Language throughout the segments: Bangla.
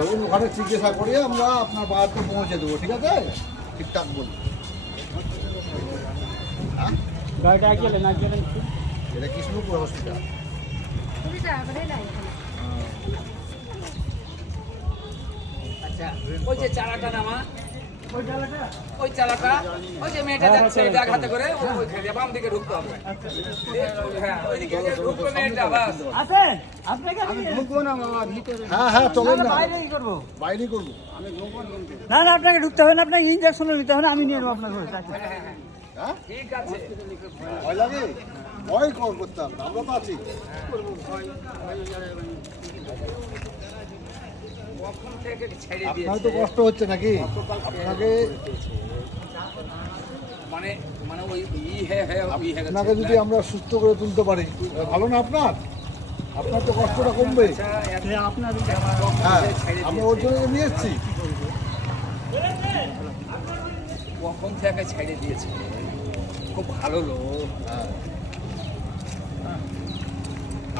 ধরুন ওখানে চিকিৎসা করিয়ে আমরা আপনার বাড়িতে পৌঁছে দেবো, ঠিক আছে? ঠিকঠাক বলুন। হ্যাঁ, গাড়িটা গেলেন না গেলেন এটা কৃষ্ণপুর হসপিটাল। আচ্ছা ওই যে চালাটা নামা ওই চালাটা ওই যে মেয়েটা যাচ্ছে ব্যাগ হাতে করে ওই খেলে বাম দিকে ঢুকতে হবে। হ্যাঁ ওইদিকে ঢুকবে মেয়েটা বাস। আছেন আপনাকে হ্যাঁ হ্যাঁ, চলেন না, বাইরে কি করবো? বাইরে করবো। না না আপনাকে ঢুকতে হবে না, আপনাকে ইনজেকশন নিতে হবে না, আমি নিয়ে নেবো আপনার ঘরে। হ্যাঁ, ঠিক আছে ভয় লাগে? ভয় করতে হবে না, আমরা তো আছি। কখন থেকে ছেড়ে আপনার দিয়েছে তো কষ্ট হচ্ছে নাকি? আপনাকে মানে মানে ওই ই হে আপনাকে যদি আমরা সুস্থ করে তুলতে পারি ভালো না আপনার? আপনার তো কষ্টটা কমবে। আপনার হ্যাঁ, আমরা ওর জন্য নিয়ে এসেছি। কখন থেকে ছেড়ে দিয়েছে, খুব ভালো লোক।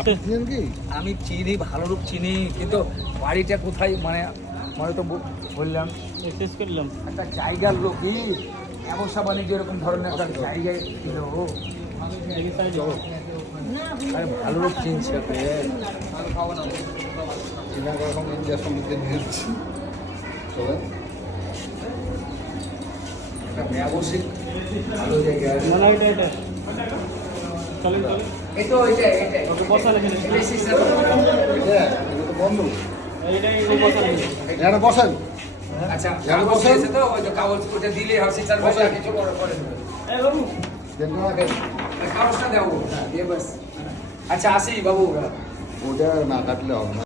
আপনি চিনেন কি? আমি চিনি, ভালো লোক চিনি, কিন্তু বাড়িটা কোথায় মানে মানে তো বললাম শেষ করলাম। একটা জায়গার লোকই ব্যবসা বাণিজ্য এরকম ধরনের একটা জায়গায় ছিল। আরে ভালো লোক চিনছে ওকে। চিনাকে এখন ইঞ্জেকশন দিতে নিয়ে এসেছি। চলেন। একটা ব্যবসায়িক ভালো জায়গা। মনে হয় এটা চলেন চলেন। এই তো এটাই বসা লেগে এটাই সিস্টেম। এটা তো বন্ধ। এইটাই বসা লেগে। এখানে বসেন। আচ্ছা যারা কাগজ বসেন? দিয়েছে তো ওই তো কাগজ ওটা দিলে হয় সিস্টেম বসেন। কিছু করে দেবে। এই বাবু দেন না আগে। কাগজটা দেবো দিয়ে বাস। আচ্ছা আসি বাবু। ওটা না কাটলে হবে না।